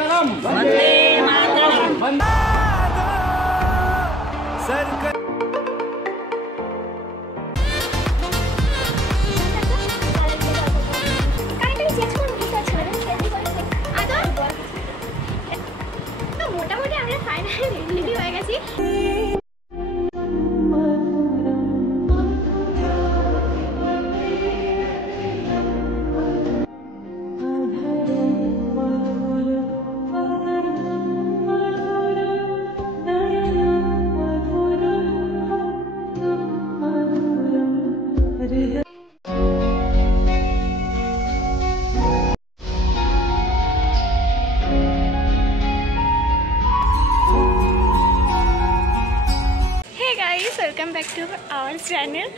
मातरम वंदे मातरम वंदे सरकार মোটামুটি আমরা ফাইনালি রেডি হয়ে গেছি। Welcome back to our channel.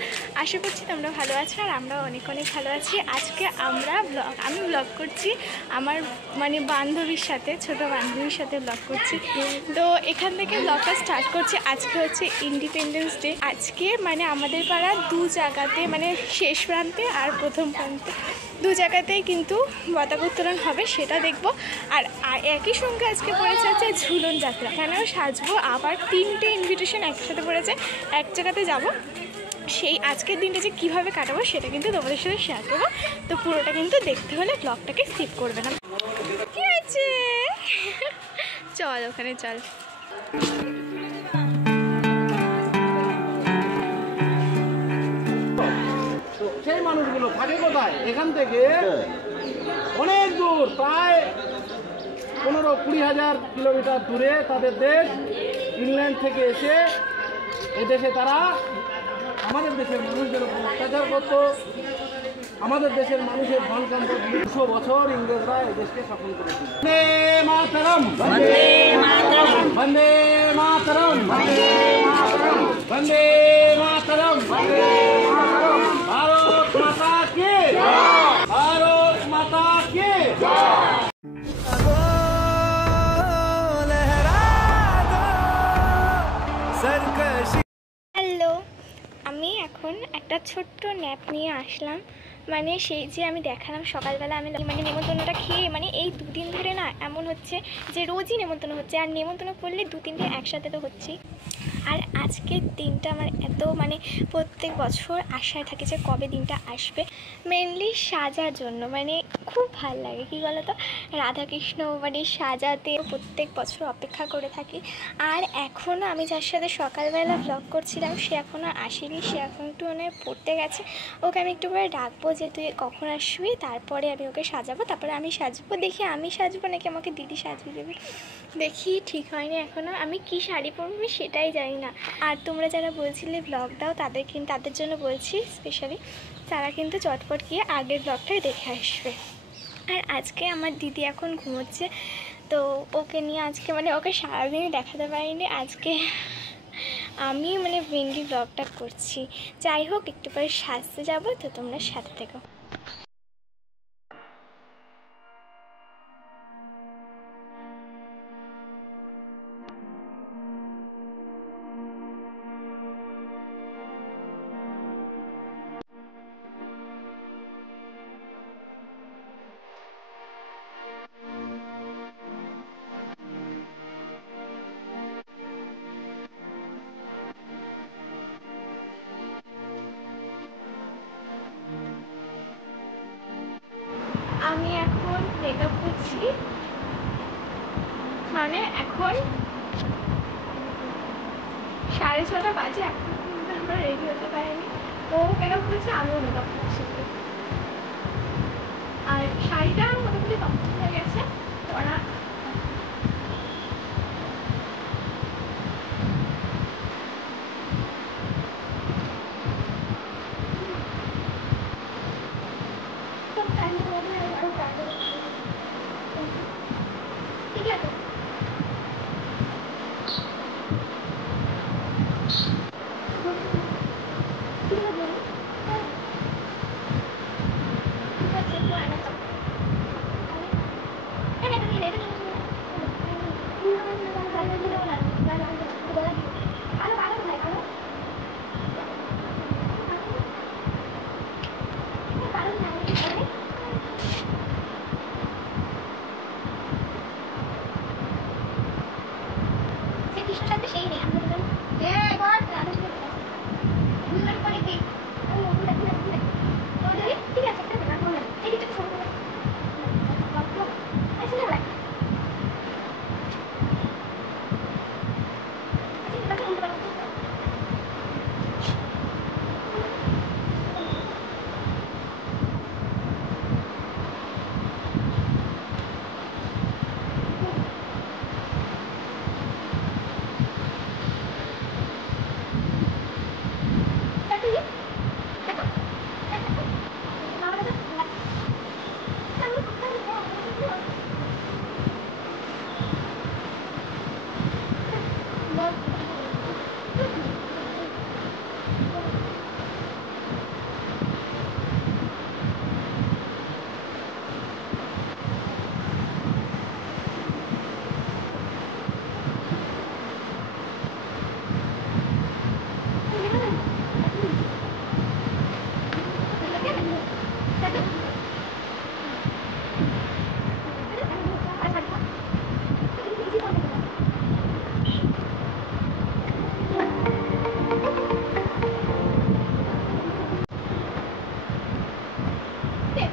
আশা করছি তোমরা ভালো আছো আর আমরা অনেক অনেক ভালো আছি। আজকে আমি ব্লগ করছি আমার মানে বান্ধবীর সাথে, ছোটো বান্ধবীর সাথে ব্লগ করছি। তো এখান থেকে ব্লগটা স্টার্ট করছি। আজকে হচ্ছে ইন্ডিপেন্ডেন্স ডে। আজকে মানে আমাদের পাড়া দু জায়গাতে, মানে শেষ প্রান্তে আর প্রথম প্রান্তে দু জায়গাতেই কিন্তু পতাকা উত্তোলন হবে, সেটা দেখব। আর একই সঙ্গে আজকে পড়েছে হচ্ছে ঝুলন যাত্রা, এখানেও সাজবো। আবার 3টে ইনভিটেশন একসাথে পড়েছে, এক জায়গাতে যাব। সেই আজকের দিনটা যে কীভাবে কাটাবো সেটা কিন্তু তোমাদের সাথে শেয়ার করবো। তো পুরোটা কিন্তু দেখতে হলে ব্লগটাকে স্কিপ করবে না। কী আছে চল ওখানে চল। সেই মানুষগুলো থাকে কোথায়? এখান থেকে অনেক দূর, প্রায় 15-20 হাজার কিলোমিটার দূরে তাদের দেশ ইংল্যান্ড থেকে এসে এদেশে তারা আমাদের দেশের মানুষদের উপর অত্যাচার করতো। আমাদের দেশের মানুষের ধন সম্পদ 200 বছর ইংরেজরা এই দেশকে শাসন করেছিল। বন্দে মাতরম বন্দে মাতরম বন্দে মাতরম বন্দে মাতরম বন্দে মাতরম বন্দে মাতরম। ভারত মাতা কি জয়, ভারত মাতা কি জয়। হ্যালো, আমি এখন একটা ছোট্ট ন্যাপ নিয়ে আসলাম। মানে সেই যে আমি দেখালাম সকালবেলা আমি মানে নেমন্তন্নটা খেয়ে, মানে এই দুদিন ধরে না এমন হচ্ছে যে রোজই নেমন্তন্ন হচ্ছে, আর নেমন্তন্ন করলে 2-3টে একসাথে তো হচ্ছেই। আর আজকের দিনটা আমার এত মানে প্রত্যেক বছর আশায় থাকে যে কবে দিনটা আসবে, মেনলি সাজার জন্য। মানে খুব ভাল লাগে কী বলো তো, রাধাকৃষ্ণ মানে সাজাতে প্রত্যেক বছর অপেক্ষা করে থাকি। আর এখনও আমি যার সাথে সকালবেলা ব্লগ করছিলাম সে এখনও আসেনি, সে এখন একটু মানে পড়তে গেছে। ওকে আমি একটু করে ডাকবো যে তুই কখন আসবি, তারপরে আমি ওকে সাজাবো, তারপরে আমি সাজবো। দেখি আমি সাজবো নাকি আমাকে দিদি সাজিয়ে দেবে, দেখি ঠিক হয়নি এখনও। আমি কি শাড়ি পরবো সেটাই জানি না। আর তোমরা যারা বলছিলে ব্লগ দাও তাদের জন্য বলছি স্পেশালি, তারা কিন্তু চটপট গিয়ে আগের ব্লগটাই দেখে আসবে। আর আজকে আমার দিদি এখন ঘুমোচ্ছে, তো ওকে নিয়ে আজকে মানে ওকে সারাদিনই দেখাতে পারিনি। আজকে আমি মানে মেনলি ব্লগটা করছি। যাই হোক, একটু পরে সাজতে যাবো, তো তোমরা সাথে থেকো। আমি এখন মেকআপ করছি, মানে এখন 6:30 বাজে, এখন কিন্তু আমরা রেডি হতে পারিনি। ও মেকআপ করছে, আমিও মেকআপ করছি। আর শাড়িটা মোটামুটি কমপ্লিট হয়ে গেছে পরা। ঠিক আছে, কৃষ্ণ সাথে সেই নেই ঠিক আছে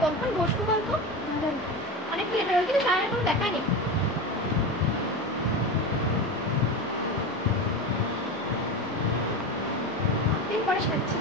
কখন বসবো বলতো অনেক লেট হয়ে কিন্তু তার এখন দেখা নেই দিন পরে সাজছি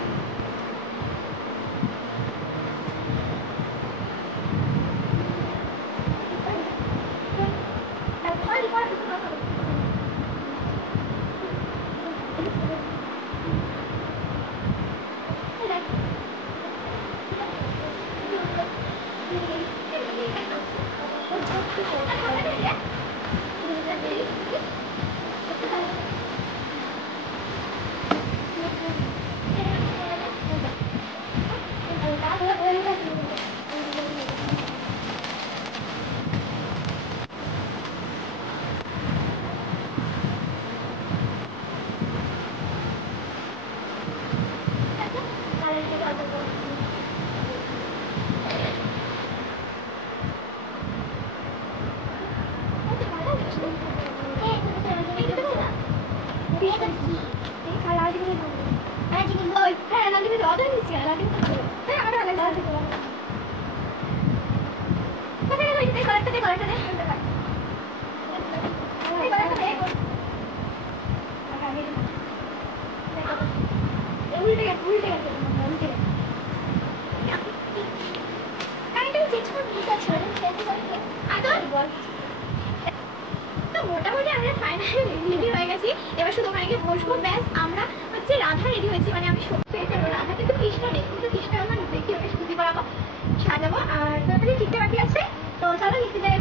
মোটামুটি আমরা ফাইনালি রেডি হয়ে গেছি এবার শুধু ওখানে গিয়ে বসবো ব্যাস আমরা হচ্ছে রাধা রেডি হয়েছি মানে আমি সত্যি রাধা কিন্তু কৃষ্ণ নেই কিন্তু কৃষ্ণ আমার দেখি ওকে সুতি করাবো সাজাবো আর তাড়াতাড়ি ঠিকতে বাকি আছে তো চলো লিখতে যাই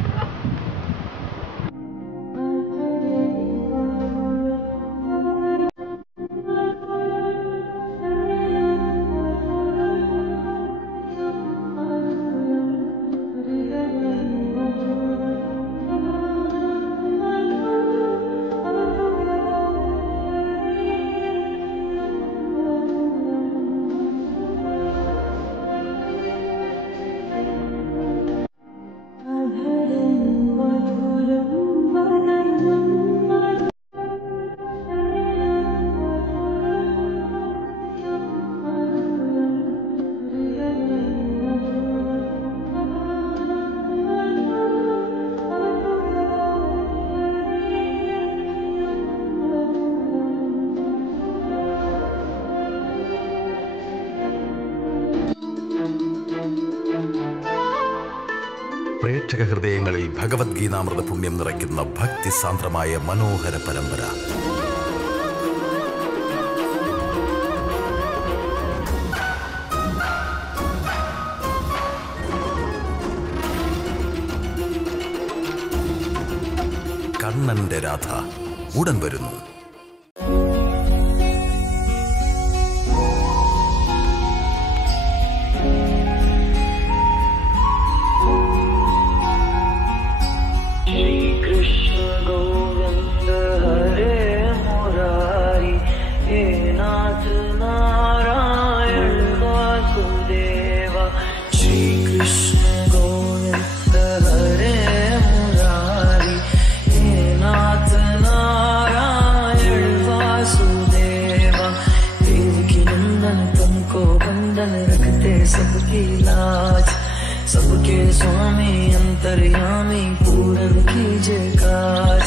പ്രേക്ഷക ഹൃദയങ്ങളിൽ ഭഗവത്ഗീതാമൃത പുണ്യം നിറയ്ക്കുന്ന ഭക്തിസാന്ദ്രമായ മനോഹര പരമ്പര. കണ്ണന്റെ രാധ ഉടൻ വരുന്നു. Narayan स्वामी पूर्ण कीजिए काज।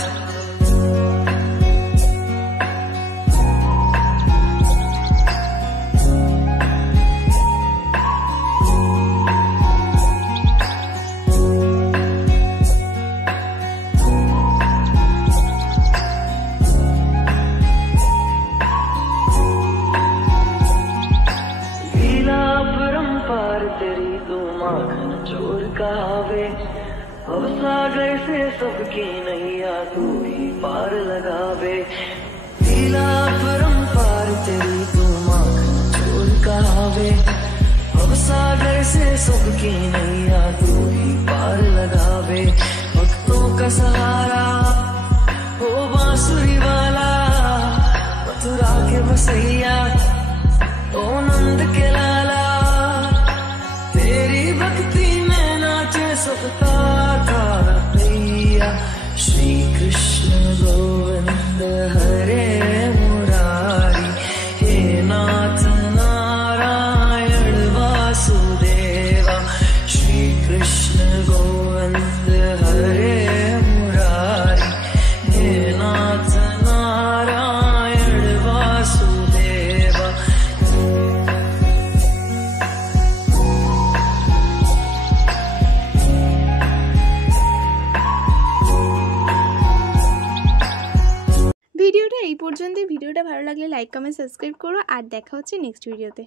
तेरी तो माखन चोर कहावे, अब सागर से सबकी नैया तू ही पार लगावे। लीला परंपार तेरी तो माखन चोर कहावे, अब सागर से सबकी नैया तू ही पार लगावे। भक्तों का सहारा हो बांसुरी वाला, मथुरा के बसैया ओ नंद के लाला। तेरी भक्ति में नाचे सबका था भैया। श्री कृष्ण गोविंद हरे मुरारी, हे नाथ नारायण वासुदेवा। श्री कृष्ण गोविंद हरे मुरारी, हे नाथ नारायण वासुदेवा। ভিডিওটা এই পর্যন্তই। ভিডিওটা ভালো লাগলে লাইক কমেন্ট সাবস্ক্রাইব করো, আর দেখা হচ্ছে নেক্সট ভিডিওতে।